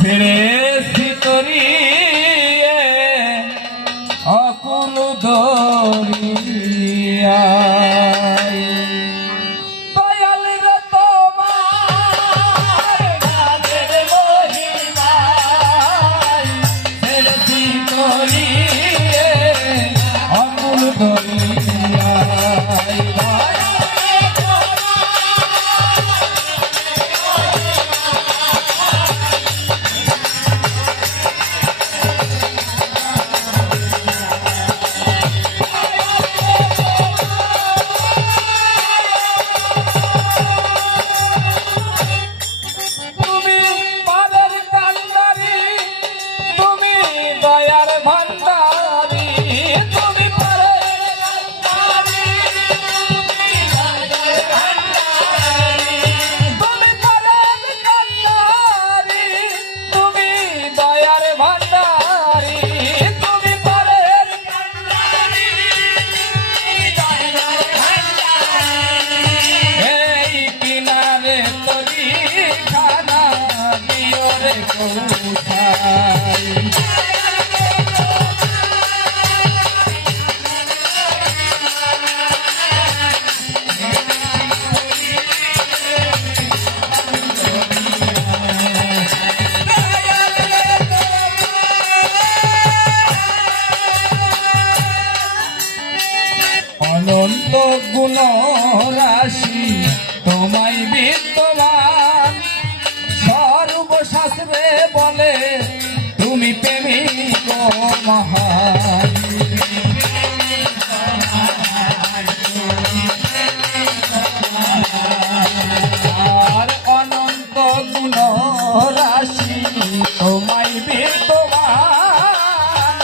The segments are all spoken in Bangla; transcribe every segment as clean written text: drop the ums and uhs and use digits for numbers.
ছেড়েছি তরি অকুল দরিয়া অনন্ত গুণ রাশি তোমায় বিদ্যমান সর্বশাস্ত্রে বলে তুমি প্রেমিক মহান আর অনন্ত গুণ রাশি তোমায় বিদ্যমান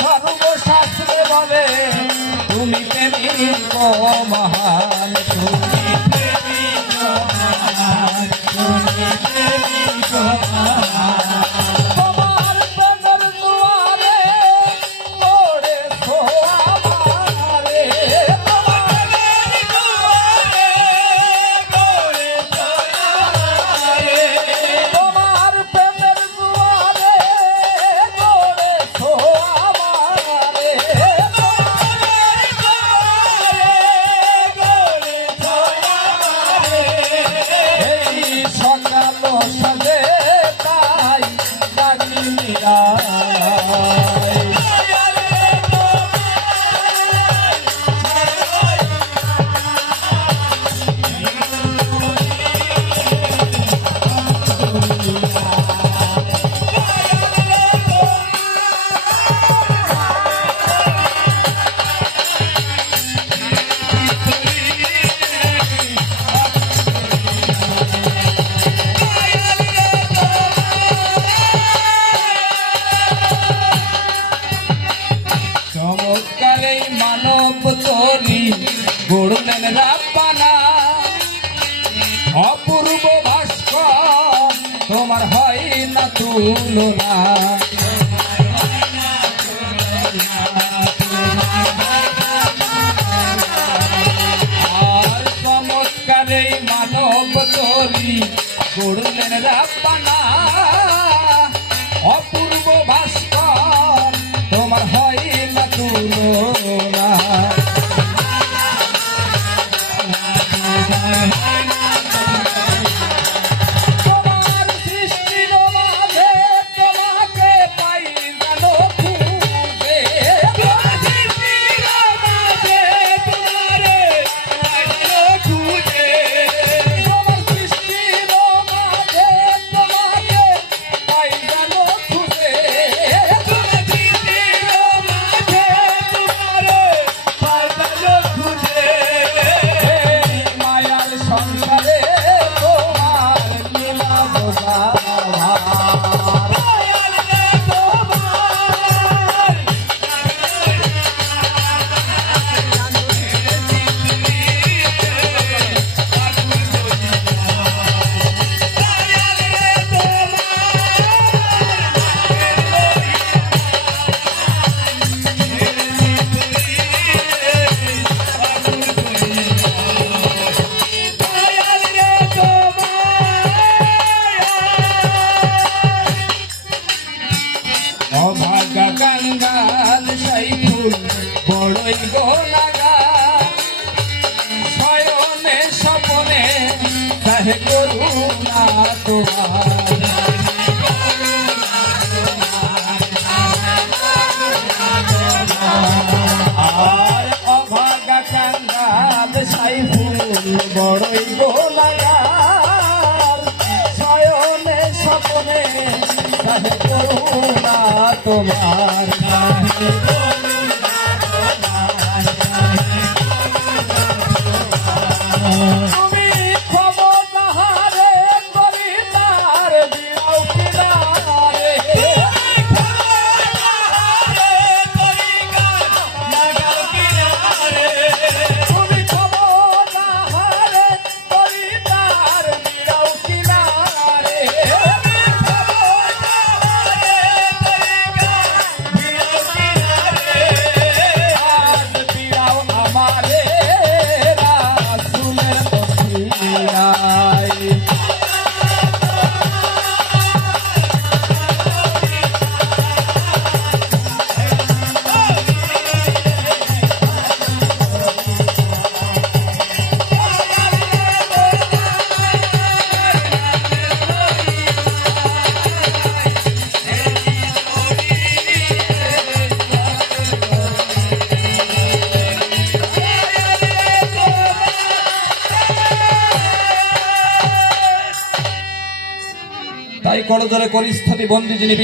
সর্বশাস্ত্রে বলে তুমি প্রেমিক মহান তুমি প্রেমিক মহান তুমি প্রেমিক মহান মানব তরি গড়লেন রাব্বানা অপূর্ব ভাস্কর তোমার হয় না তুলনা আর চমৎকার এই মানব তরি গড়লেন রাব্বানা অপূর্ব ভাস্কর তোমার হয় না তুলনা তোমার সৃষ্টির মাঝে তোমাকে পাই জানো খুঁজে তোমার সৃষ্টির মাঝে তোমারে পাই জানো খুঁজে তোমার সৃষ্টির মাঝে তোমাকে ফুল বড়ই গো লাগা শয়নে স্বপনে চাহে করুণা তোমার আর অভাগা কাঙ্গাল সাই ফুল বড়ই গো লাগা শয়নে স্বপনে চাহে করুণা তোমার তুমি খবর নাহারে কবিতার দিও কিনারে তুমি খবর নাহারে কবিতার দিও কিনারে আজ দিও আমারে রাসূলের ওসিলায় তাই করজোরে করি স্থিতি বন্দী যিনি